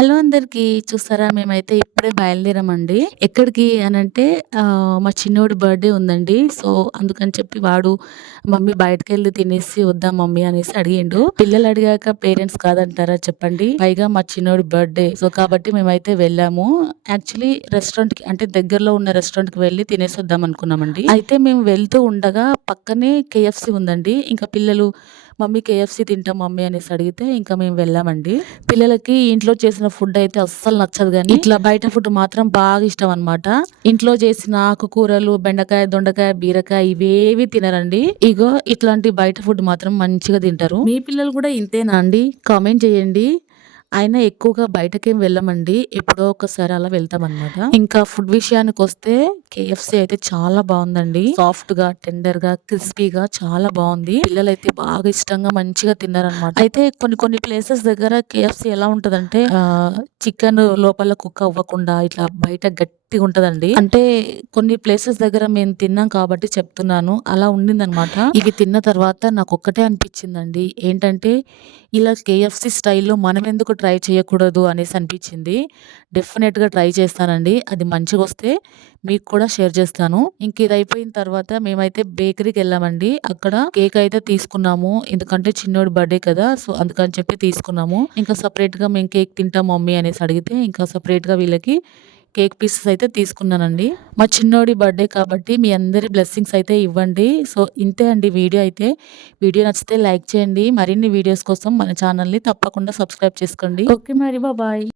Hello అందరికీ. చూసారా మేమైతే ఇప్పుడే బయలుదేరామండి. ఎక్కడికి అనంటే మా చిన్నోడి బర్త్‌డే ఉందండి. సో, అందుకని చెప్పి వాడు మమ్మీ బయటకెళ్ళి తినేసి వద్దాం మమ్మీ అనేసి అడిగిండు. పిల్లలు అడిగాక పేరెంట్స్ కాదంటారా చెప్పండి. పైగా మా చిన్నోడి బర్త్‌డే. సో, కాబట్టి మేమైతే వెళ్ళాము. యాక్చువల్లీ రెస్టారెంట్‌కి అంటే దగ్గరలో ఉన్న రెస్టారెంట్‌కి వెళ్ళి తినేసి వద్దాం అనుకున్నామండి. అయితే మేము వెళ్తూ ఉండగా పక్కనే కేఎఫ్‌సీ ఉందండి. ఇంకా పిల్లలు మమ్మీ కేఎఫ్‌సీ తింటాం మమ్మీ అనేసి అడిగితే ఇంకా మేము వెళ్ళామండి. పిల్లలకి ఇంట్లో చేసిన ఫుడ్ అయితే అస్సలు నచ్చదు గానీ, ఇట్లా బయట ఫుడ్ మాత్రం బాగా ఇష్టం అన్నమాట. ఇంట్లో చేసిన ఆకుకూరలు, బెండకాయ, దొండకాయ, బీరకాయ ఇవేవి తినరండి. ఇగో ఇట్లాంటి బయట ఫుడ్ మాత్రం మంచిగా తింటారు. మీ పిల్లలు కూడా ఇంతేనా అండి? కామెంట్ చేయండి. అయినా ఎక్కువగా బయటకేం వెళ్ళమండి. ఎప్పుడో ఒకసారి అలా వెళ్తామనమాట. ఇంకా ఫుడ్ విషయానికొస్తే కేఎఫ్‌సీ అయితే చాలా బావుందండి. సాఫ్ట్‌గా, టెండర్‌గా, క్రిస్పీగా చాలా బావుంది. పిల్లలైతే బాగా ఇష్టంగా మంచిగా తిన్నారనమాట. అయితే కొన్ని కొన్ని ప్లేసెస్ దగ్గర కేఎఫ్‌సీ ఎలా ఉంటదంటే చికెన్ లోపల కుక్ అవ్వకుండా ఇట్లా బయట గట్టిగుంటదండి. అంటే కొన్ని ప్లేసెస్ దగ్గర మేము తిన్నాం కాబట్టి చెప్తున్నాను. అలా ఉండిందనమాట. ఇవి తిన్న తర్వాత నాకొక్కటే అనిపించిందండి. ఏంటంటే ఇలా కేఎఫ్‌సీ స్టైల్‌లో మనమెందుకు ట్రై చేయకూడదు అనేసి అనిపించింది. డెఫినెట్‌గా ట్రై చేస్తానండి. అది మంచిగొస్తే మీకు కూడా షేర్ చేస్తాను. ఇంక ఇది అయిపోయిన తర్వాత మేమైతే బేకరీకెళ్ళామండి. అక్కడ కేక్ అయితే తీసుకున్నాము. ఎందుకంటే చిన్నోడి బర్త్‌డే కదా! సో, అందుకని చెప్పి తీసుకున్నాము. ఇంకా సెపరేట్‌గా మేము కేక్ తింటాం మమ్మీ అనేసి అడిగితే ఇంకా సెపరేట్‌గా వీళ్ళకి కేక్ పీసెస్ అయితే తీసుకున్నానండి. మా చిన్నోడి బర్త్‌డే కాబట్టి మీ అందరి బ్లెస్సింగ్స్ అయితే ఇవ్వండి. సో, ఇంతే అండి వీడియో అయితే. వీడియో నచ్చితే లైక్ చేయండి. మరిన్ని వీడియోస్ కోసం మన ఛానల్‌ని తప్పకుండా సబ్స్క్రైబ్ చేసుకోండి. ఓకే మరి బాయ్.